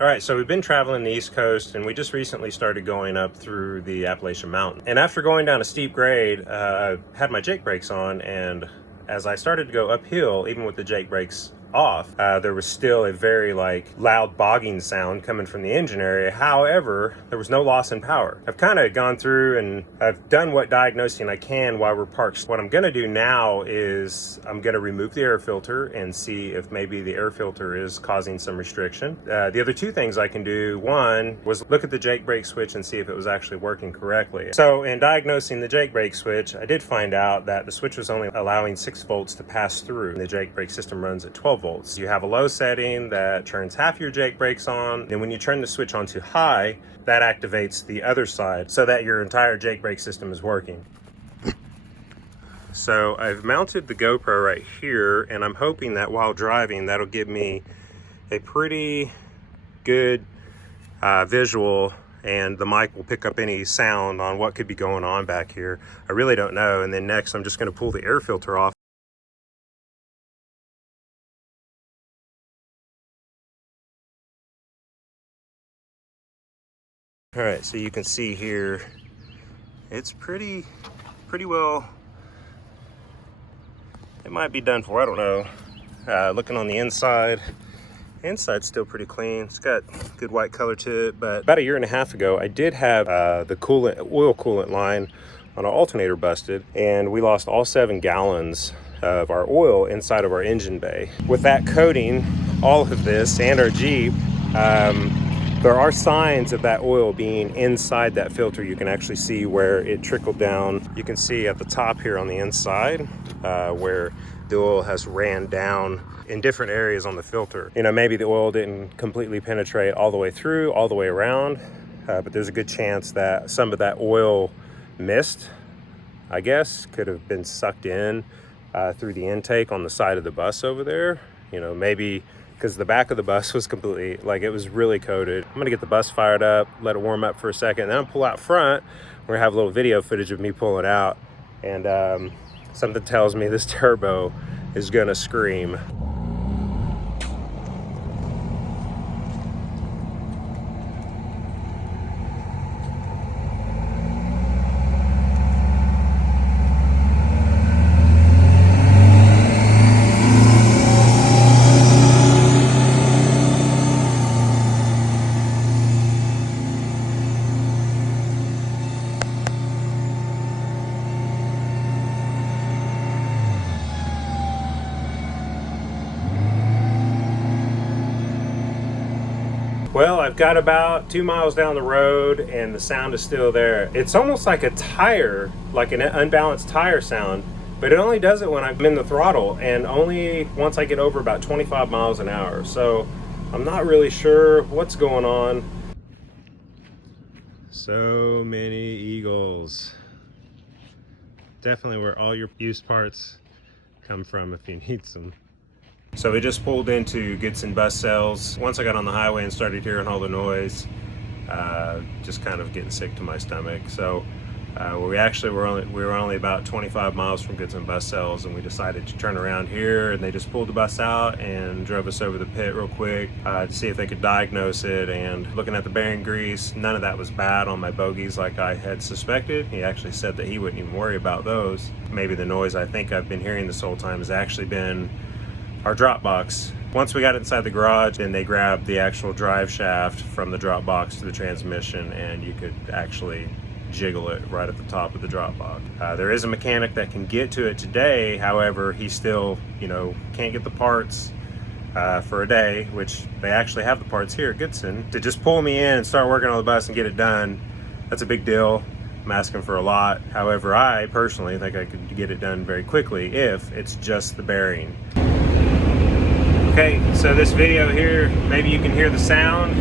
All right, so we've been traveling the East Coast, and we just recently started going up through the Appalachian Mountain. And after going down a steep grade, I had my Jake brakes on, and as I started to go uphill, even with the Jake brakes off, there was still a very loud bogging sound coming from the engine area. However, there was no loss in power. I've kind of gone through and I've done what diagnosing I can while we're parked. What I'm going to do now is I'm going to remove the air filter and see if maybe the air filter is causing some restriction. The other two things I can do, one was look at the Jake brake switch and see if it was actually working correctly. So in diagnosing the Jake brake switch, I did find out that the switch was only allowing 6 volts to pass through. The Jake brake system runs at 12 volts. You have a low setting that turns half your Jake brakes on, and when you turn the switch on to high, that activates the other side so that your entire Jake brake system is working. So I've mounted the GoPro right here, and I'm hoping that while driving, that'll give me a pretty good visual, and the mic will pick up any sound on what could be going on back here. I really don't know. And then next, I'm just going to pull the air filter off. All right, so you can see here, it's pretty well, it might be done for, I don't know. Looking on the inside, inside's still pretty clean. It's got good white color to it, but about a year and a half ago, I did have the oil coolant line on our alternator busted, and we lost all 7 gallons of our oil inside of our engine bay. With that coating, all of this, and our Jeep, there are signs of that oil being inside that filter. You can actually see where it trickled down. You can see at the top here on the inside where the oil has ran down in different areas on the filter. You know, maybe the oil didn't completely penetrate all the way through, all the way around, but there's a good chance that some of that oil mist, I guess, could have been sucked in through the intake on the side of the bus over there. You know, maybe because the back of the bus was completely, it was really coated. I'm gonna get the bus fired up, let it warm up for a second, then I'll pull out front. We're gonna have a little video footage of me pulling out, and something tells me this turbo is gonna scream. Well, I've got about 2 miles down the road and the sound is still there. It's almost like a tire, like an unbalanced tire sound, but it only does it when I'm in the throttle and only once I get over about 25 miles an hour. So I'm not really sure what's going on. So many eagles. Definitely where all your used parts come from if you need some. So we just pulled into Goodson bus sales. Once I got on the highway and started hearing all the noise, just kind of getting sick to my stomach. So we were only about 25 miles from Goodson bus sales, and we decided to turn around here, and they just pulled the bus out and drove us over the pit real quick to see if they could diagnose it. And looking at the bearing grease, none of that was bad on my bogies like I had suspected. He actually said that he wouldn't even worry about those. Maybe the noise I think I've been hearing this whole time has actually been our dropbox. Once we got inside the garage, then they grabbed the actual drive shaft from the dropbox to the transmission, and you could actually jiggle it right at the top of the dropbox. There is a mechanic that can get to it today. However, he still, can't get the parts for a day, which they actually have the parts here at Goodson. To just pull me in and start working on the bus and get it done, that's a big deal. I'm asking for a lot. However, I personally think I could get it done very quickly if it's just the bearing. Okay, so this video here, maybe you can hear the sound.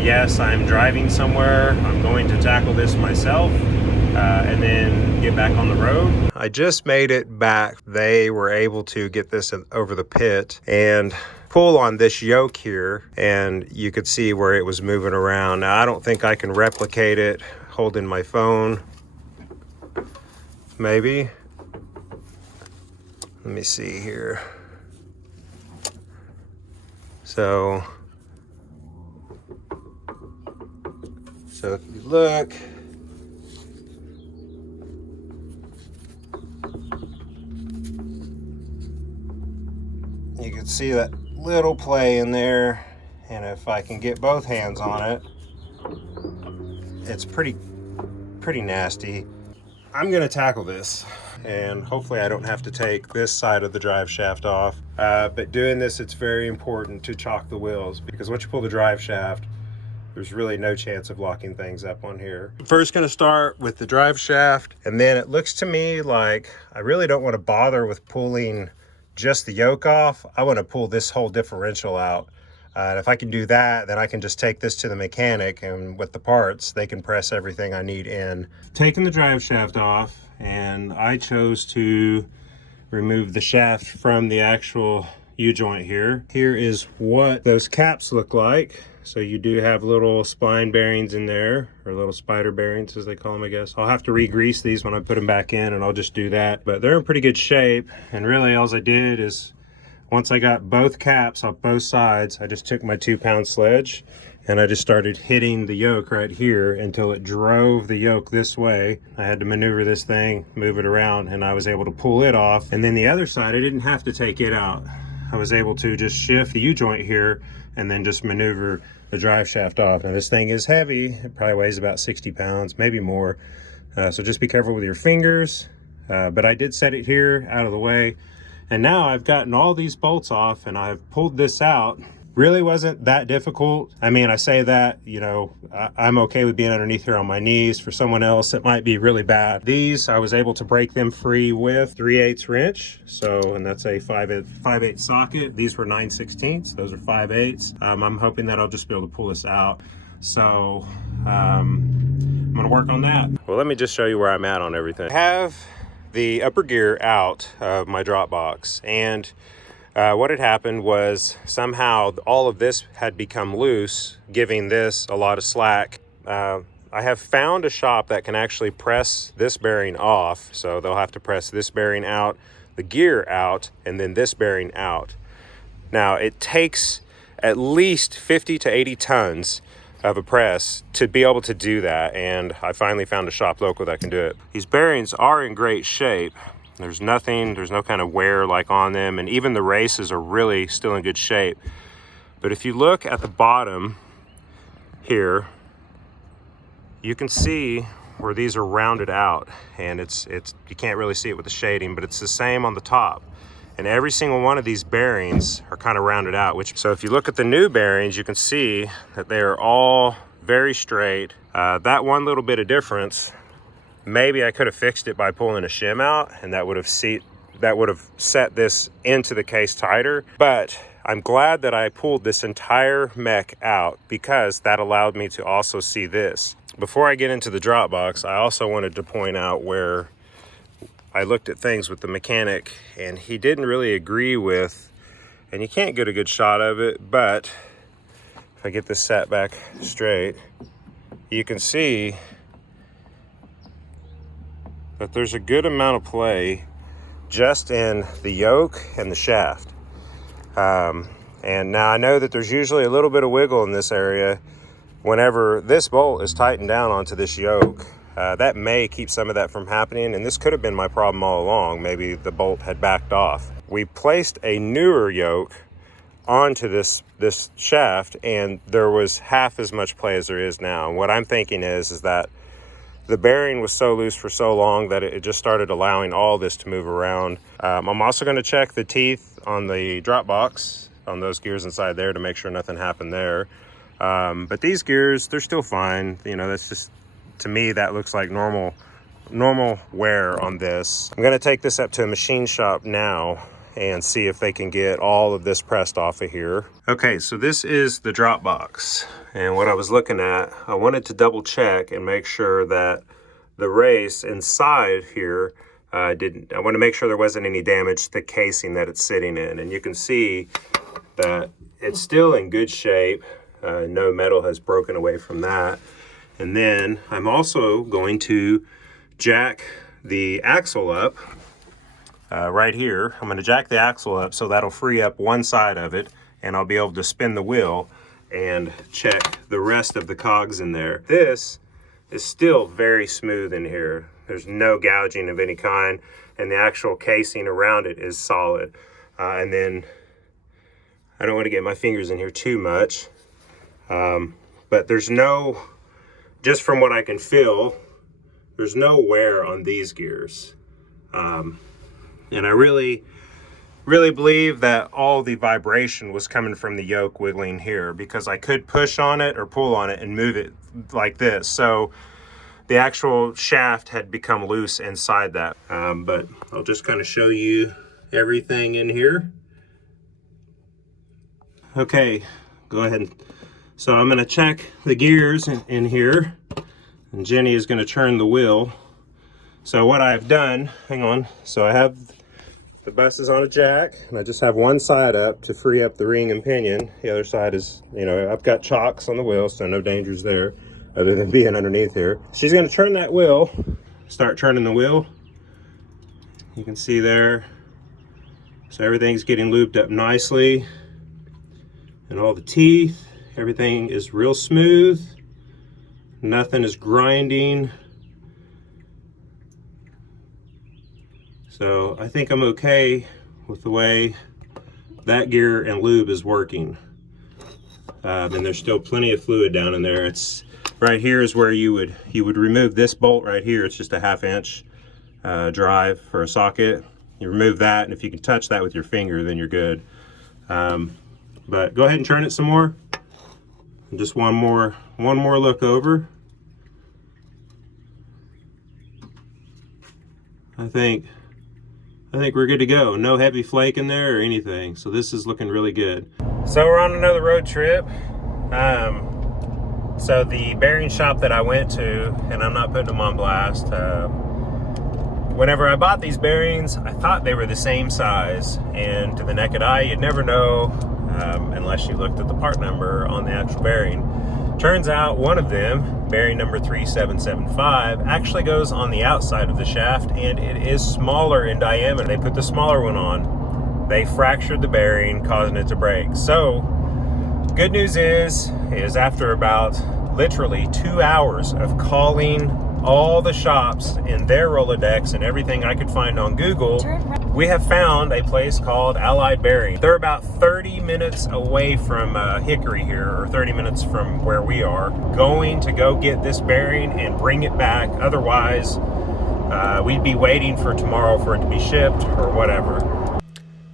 Yes, I'm driving somewhere. I'm going to tackle this myself and then get back on the road. I just made it back. They were able to get this over the pit and pull on this yoke here, and you could see where it was moving around. Now, I don't think I can replicate it holding my phone. Maybe. Let me see here. So if you look, you can see that little play in there, and if I can get both hands on it, it's pretty nasty. I'm gonna tackle this, and hopefully I don't have to take this side of the drive shaft off. But doing this, it's very important to chock the wheels, because once you pull the drive shaft, there's really no chance of locking things up on here. First gonna start with the drive shaft, and then it looks to me like I really don't want to bother with pulling just the yoke off. I want to pull this whole differential out. And if I can do that, then I can just take this to the mechanic, and with the parts, they can press everything I need in. Taking the drive shaft off, and I chose to remove the shaft from the actual U-joint here. Here is what those caps look like. So you do have little spline bearings in there, or little spider bearings as they call them, I guess. I'll have to re-grease these when I put them back in, and I'll just do that. But they're in pretty good shape, and really all I did is, once I got both caps off both sides, I just took my 2-pound sledge and I just started hitting the yoke right here until it drove the yoke this way. I had to maneuver this thing, move it around, and I was able to pull it off. And then the other side, I didn't have to take it out. I was able to just shift the U-joint here and then just maneuver the drive shaft off. Now this thing is heavy. It probably weighs about 60 pounds, maybe more. So just be careful with your fingers. But I did set it here out of the way. And now I've gotten all these bolts off and I've pulled this out. Really wasn't that difficult. I mean, I say that, you know, I'm okay with being underneath here on my knees. For someone else, it might be really bad. These, I was able to break them free with 3/8 wrench. So, and that's a 5/8 socket. These were 9/16. Those are 5/8. I'm hoping that I'll just be able to pull this out. So, I'm gonna work on that. Well, let me just show you where I'm at on everything. I have the upper gear out of my dropbox, and what had happened was somehow all of this had become loose, giving this a lot of slack. I have found a shop that can actually press this bearing off, so they'll have to press this bearing out, the gear out, and then this bearing out. Now it takes at least 50 to 80 tons of a press to be able to do that, and I finally found a shop local that can do it. These bearings are in great shape. There's no kind of wear like on them, and even the races are really still in good shape. But if you look at the bottom here, you can see where these are rounded out, and it's you can't really see it with the shading, but it's the same on the top. And every single one of these bearings are kind of rounded out, so if you look at the new bearings, you can see that they are all very straight. That one little bit of difference, maybe I could have fixed it by pulling a shim out, and that would have set this into the case tighter. But I'm glad that I pulled this entire mech out, because that allowed me to also see this. Before I get into the Dropbox, I also wanted to point out where I looked at things with the mechanic, and he didn't really agree with, and you can't get a good shot of it, but if I get this set back straight, you can see that there's a good amount of play just in the yoke and the shaft. And now I know that there's usually a little bit of wiggle in this area whenever this bolt is tightened down onto this yoke. That may keep some of that from happening, and this could have been my problem all along. Maybe the bolt had backed off. We placed a newer yoke onto this shaft, and there was half as much play as there is now. And what I'm thinking is that the bearing was so loose for so long that it just started allowing all this to move around. I'm also going to check the teeth on the Dropbox, on those gears inside there, to make sure nothing happened there. But these gears, they're still fine. You know, that's just, to me, that looks like normal wear on this. I'm going to take this up to a machine shop now and see if they can get all of this pressed off of here. Okay, so this is the Dropbox, and what I was looking at, I wanted to double check and make sure that the race inside here I want to make sure there wasn't any damage to the casing that it's sitting in, and you can see that it's still in good shape. No metal has broken away from that. And then I'm also going to jack the axle up right here. I'm going to jack the axle up so that'll free up one side of it, and I'll be able to spin the wheel and check the rest of the cogs in there. This is still very smooth in here. There's no gouging of any kind, and the actual casing around it is solid. And then I don't want to get my fingers in here too much, but there's no, just from what I can feel, there's no wear on these gears. And I really believe that all the vibration was coming from the yoke wiggling here, because I could push on it or pull on it and move it like this. So the actual shaft had become loose inside that. But I'll just kind of show you everything in here. Okay, go ahead. So I'm gonna check the gears in here, and Jenny is gonna turn the wheel. So what I've done, hang on, so I have the bus is on a jack, and I just have one side up to free up the ring and pinion. The other side is, you know, I've got chocks on the wheel, so no dangers there other than being underneath here. She's gonna turn that wheel, start turning the wheel. You can see there. So everything's getting lubed up nicely. And all the teeth, everything is real smooth. Nothing is grinding. So I think I'm okay with the way that gear and lube is working. And there's still plenty of fluid down in there. It's right here is where you would remove this bolt right here. It's just a 1/2 inch drive for a socket. You remove that, and if you can touch that with your finger, then you're good. But go ahead and turn it some more. And just one more look over. I think we're good to go. No heavy flake in there or anything. So this is looking really good. So we're on another road trip. So the bearing shop that I went to, and I'm not putting them on blast, whenever I bought these bearings, I thought they were the same size, and to the naked eye, you'd never know unless you looked at the part number on the actual bearing. Turns out one of them, bearing number 3775, actually goes on the outside of the shaft, and it is smaller in diameter. They put the smaller one on. They fractured the bearing, causing it to break. So good news is after about literally 2 hours of calling all the shops in their Rolodex and everything I could find on Google, we have found a place called Allied Bearing. They're about 30 minutes away from Hickory here, or 30 minutes from where we are. Going to go get this bearing and bring it back. Otherwise, we'd be waiting for tomorrow for it to be shipped or whatever.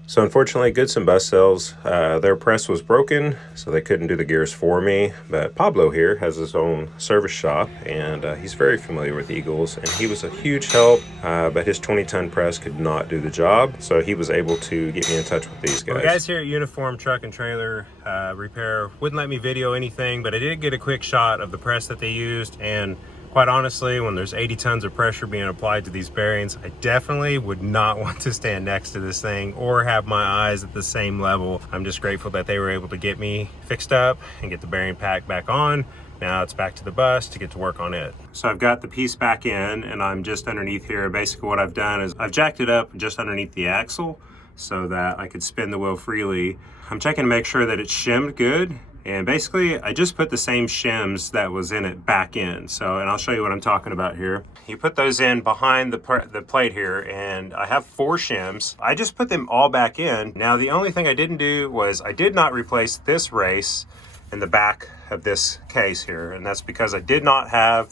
So unfortunately, Goodson Bus Sales, their press was broken, so they couldn't do the gears for me. But Pablo here has his own service shop, and he's very familiar with Eagles, and he was a huge help, but his 20-ton press could not do the job, so he was able to get me in touch with these guys. Well, the guys here at Uniform Truck and Trailer Repair wouldn't let me video anything, but I did get a quick shot of the press that they used, and quite honestly, when there's 80 tons of pressure being applied to these bearings, I definitely would not want to stand next to this thing or have my eyes at the same level. I'm just grateful that they were able to get me fixed up and get the bearing pack back on. Now it's back to the bus to get to work on it. So I've got the piece back in, and I'm just underneath here. Basically what I've done is I've jacked it up just underneath the axle so that I could spin the wheel freely. I'm checking to make sure that it's shimmed good. And basically, I just put the same shims that was in it back in. So, and I'll show you what I'm talking about here. You put those in behind the plate here, and I have 4 shims. I just put them all back in. Now, the only thing I didn't do was I did not replace this race in the back of this case here. And that's because I don't have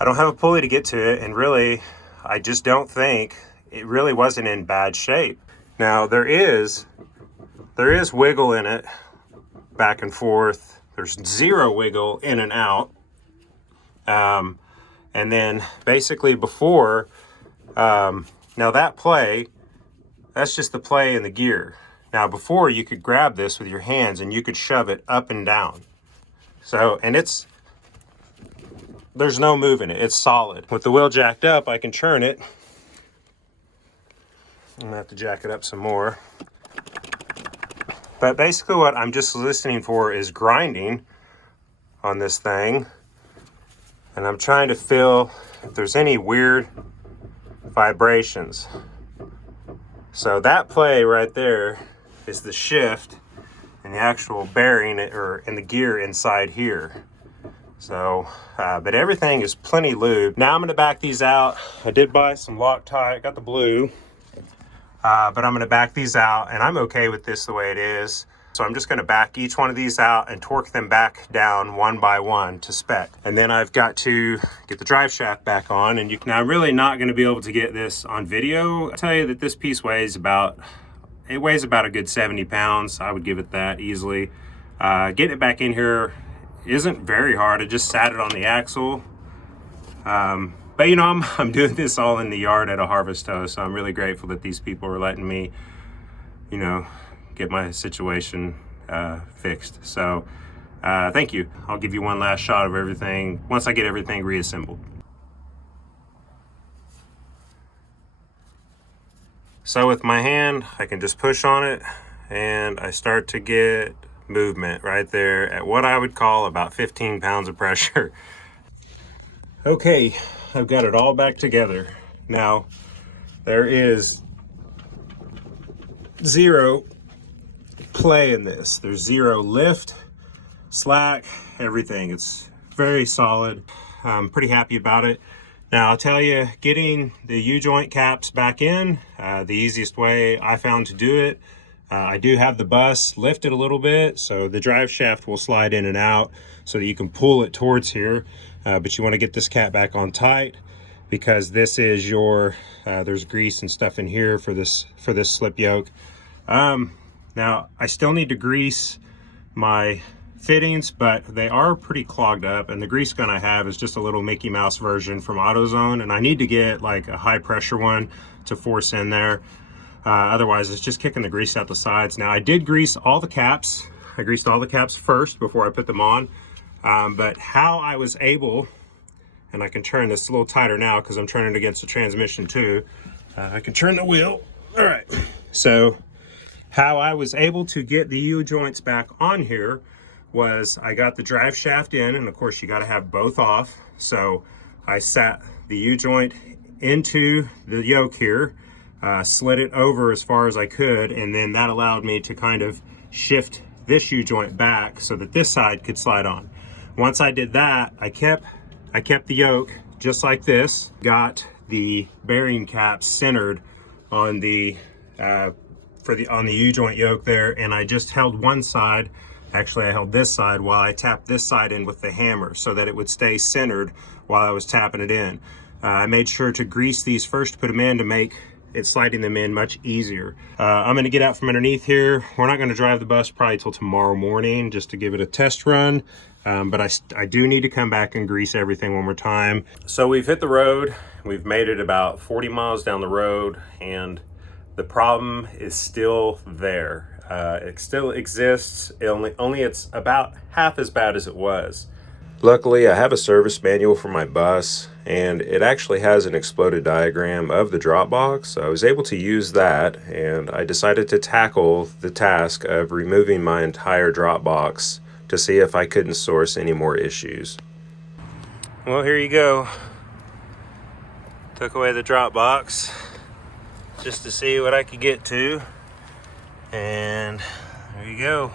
a pulley to get to it. And really, I just don't think it really wasn't in bad shape. Now, there is wiggle in it, back and forth. There's 0 wiggle in and out. And then basically before, now that play, that's just the play in the gear. Now before, you could grab this with your hands and you could shove it up and down. So, and there's no moving it, it's solid. With the wheel jacked up, I can turn it. I'm gonna have to jack it up some more. But basically what I'm just listening for is grinding on this thing. And I'm trying to feel if there's any weird vibrations. So that play right there is the shift. and the actual bearing or in the gear inside here. So, but everything is plenty lubed. Now I'm going to back these out. I did buy some Loctite, got the blue, but I'm going to back these out, and I'm okay with this the way it is. So I'm just going to back each one of these out and torque them back down one by one to spec. And then I've got to get the drive shaft back on. And now I'm really not going to be able to get this on video. I'll tell you that this piece weighs about a good 70 pounds. I would give it that easily. Getting it back in here isn't very hard. I just sat it on the axle. But you know, I'm doing this all in the yard at a harvest hoe, so I'm really grateful that these people are letting me, you know, get my situation fixed. So thank you. I'll give you one last shot of everything once I get everything reassembled. So with my hand, I can just push on it and I start to get movement right there at what I would call about 15 pounds of pressure. Okay, I've got it all back together. Now, there is zero play in this. There's zero lift, slack, everything. It's very solid. I'm pretty happy about it. Now I'll tell you, getting the U-joint caps back in, the easiest way I found to do it. I do have the bus lifted a little bit, so the drive shaft will slide in and out so that you can pull it towards here. But you want to get this cap back on tight, because this is your, there's grease and stuff in here for this slip yoke. Now, I still need to grease my fittings, but they are pretty clogged up, and the grease gun I have is just a little Mickey Mouse version from AutoZone, and I need to get like a high pressure one to force in there. Otherwise, it's just kicking the grease out the sides. Now, I did grease all the caps. I greased all the caps first before I put them on, but how I was able, and I can turn this a little tighter now because I'm turning it against the transmission too. I can turn the wheel. All right, so how I was able to get the U-joints back on here was I got the drive shaft in, and of course you got to have both off. So I sat the U-joint into the yoke here, slid it over as far as I could, and then that allowed me to kind of shift this U-joint back so that this side could slide on. Once I did that, I kept the yoke just like this, got the bearing caps centered on the on the U-joint yoke there, and I just held one side. Actually, I held this side while I tapped this side in with the hammer so that it would stay centered while I was tapping it in. I made sure to grease these first to put them in to make it sliding them in much easier. I'm going to get out from underneath here. We're not going to drive the bus probably till tomorrow morning just to give it a test run. But I do need to come back and grease everything one more time. So we've hit the road. We've made it about 40 miles down the road, and the problem is still there. It still exists, only it's about half as bad as it was. Luckily, I have a service manual for my bus, and it actually has an exploded diagram of the dropbox. So I was able to use that, and I decided to tackle the task of removing my entire dropbox to see if I couldn't source any more issues. Well, here you go. Took away the dropbox just to see what I could get to, and there you go.